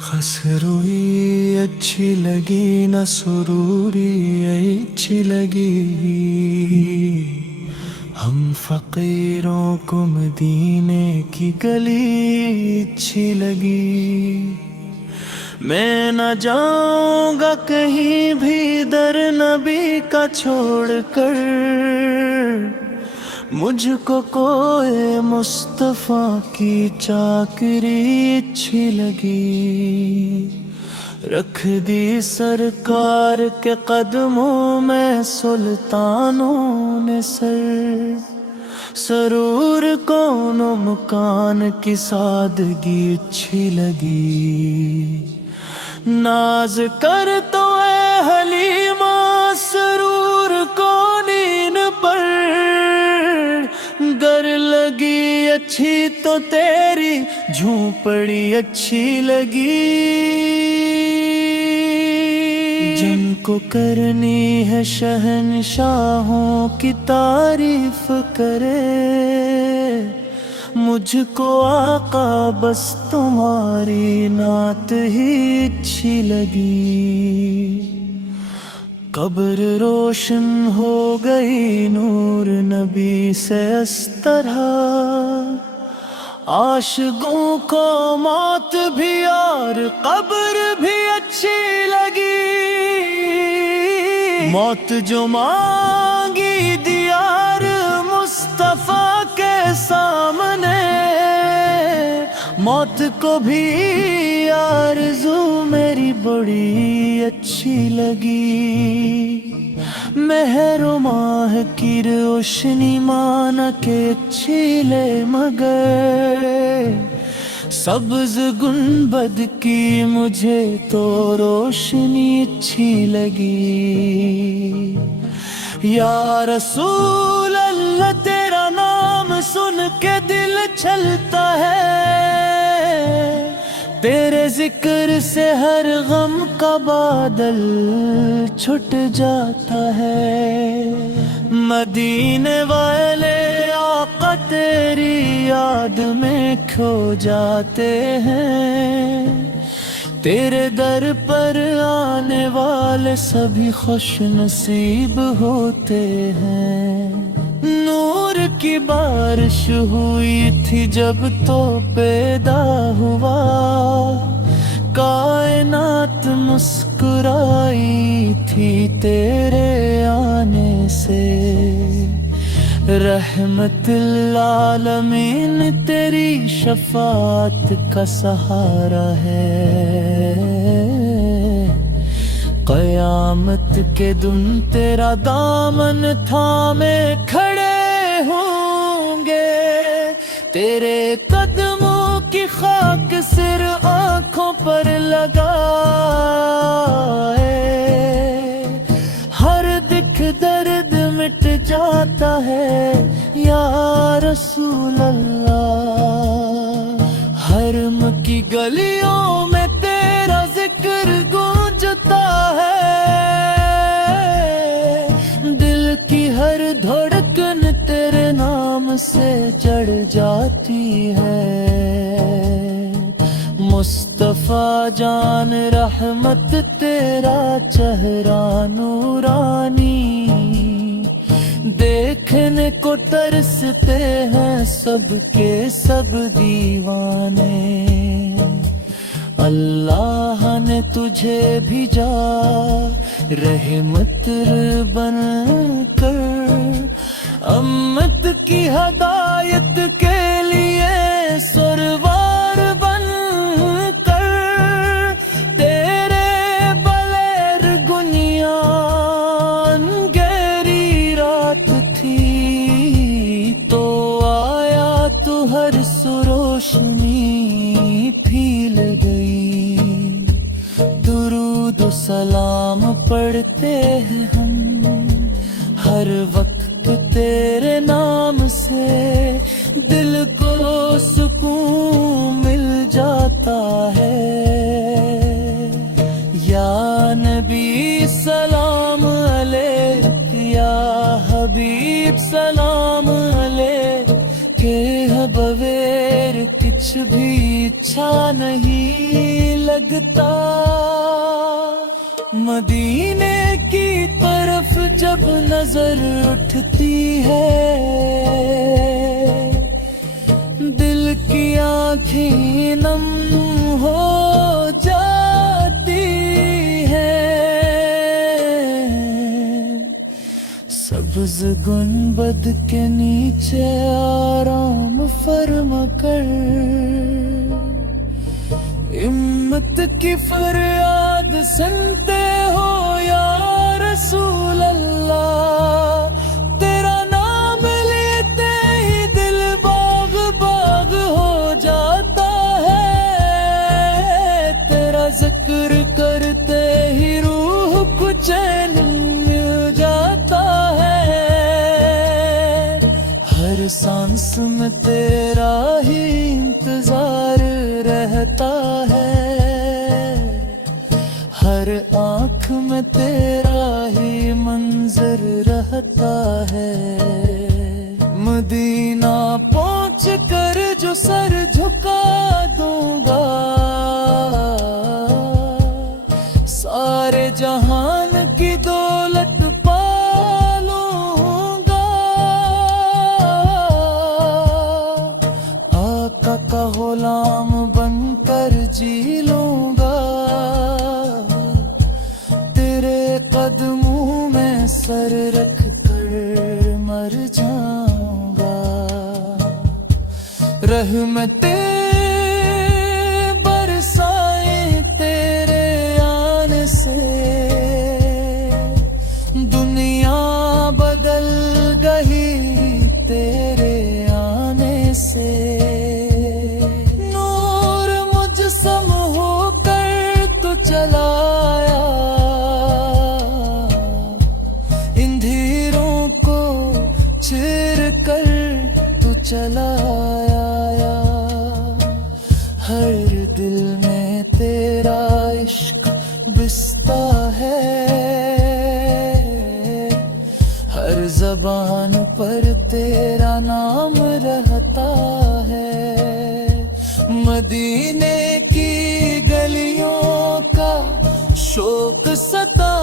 खसरूई अच्छी लगी न सुरूरी अच्छी लगी। हम फकीरों को मदीने की गली अच्छी लगी। मैं न जाऊंगा कहीं भी दर नबी का छोड़कर, मुझको कोई मुस्तफा की चाकरी अच्छी लगी। रख दी सरकार के कदमों में सुल्तानों ने सर, सरूर कोनो मकान की सादगी अच्छी लगी। नाज कर तो ऐ हलीमा सरूर को नीन पर, गर लगी अच्छी तो तेरी झूंपड़ी अच्छी लगी। जिनको करनी है शहंशाहों की तारीफ करे, मुझको आका बस तुम्हारी नात ही अच्छी लगी। कब्र रोशन हो गई नूर नबी से इस तरह, आशिकों को मौत भी और कब्र भी अच्छी लगी। मौत जो मांगी दियार मुस्तफा के सामने, मौत को भी आरज़ू मेरी बड़ी अच्छी लगी। मेहरो माह की रोशनी माना के अच्छी ले मगर, सब्ज गुंबद की मुझे तो रोशनी अच्छी लगी। या रसूल अल्लाह तेरा नाम सुन के दिल छलता है, तेरे जिक्र से हर गम का बादल छुट जाता है। मदीने वाले आका तेरी याद में खो जाते हैं, तेरे दर पर आने वाले सभी खुश नसीब होते हैं। नूर की बारिश हुई थी जब तो पैदा हुआ, कायनात मुस्कुराई थी तेरे आने से। रहमतुल आलमीन तेरी शफाअत का सहारा है। क़यामत के दिन तेरा दामन थामे खड़े होंगे, तेरे कदमों की खाक सिर आँखों पर लगाए। हर दिख दर्द मिट जाता है या रसूल अल्लाह। हरम की गलियों में तेरा जिक्र गूंजता है, दिल की हर धड़कन तेरे नाम से जड़ जाती है। मुस्तफा जान रहमत तेरा चेहरा नूरानी, देखने को तरसते हैं सबके सब दीवाने। अल्लाह ने तुझे भेजा रहमत बन कर, अम्मत की हदायत के लिए सरवार बन कर। तेरे बगैर गुनियान गहरी रात थी, तो आया तू हर सुरोशनी फील गई। दुरूद सलाम पढ़ते हैं हम हर वक्त तेरे नाम से, दिल को सुकून मिल जाता है। या नबी सलाम अलैक, या हबीब सलाम अलैक, के बगैर कुछ भी अच्छा नहीं लगता। मदीने की तरफ जब नजर उठती है, दिल की आँखें नम हो जाती है। सब्ज गुंबद के नीचे आराम फरमा कर, हिम्मत की फरियाद सुनते हो या रसूल अल्लाह। तेरा नाम लेते ही दिल बाग बाग हो जाता है। तेरा जिक्र करते ही रूह को चैन मिल जाता है। हर सांस में तेरा ही इंतजार रहता है, हर आँख में तेरा ही मंजर रहता है। मदीना पहुँच कर जो सर झुका दूंगा, सारे जहान की दौलत पालूंगा। आका का गुलाम बनकर जी लूंगा, तेरे कदमों में सर रख कर मर जाऊंगा। रहमतें बरसाएं तेरे आने से, दुनिया बदल गई तेरे आने से। नूर मुझसम होकर तो चलाया, अंधेरों को चीर कर तो चलाया। हर दिल में तेरा इश्क बिसता है, हर ज़बान पर तेरा नाम रहता है। मदीने की गलियों का शौक सता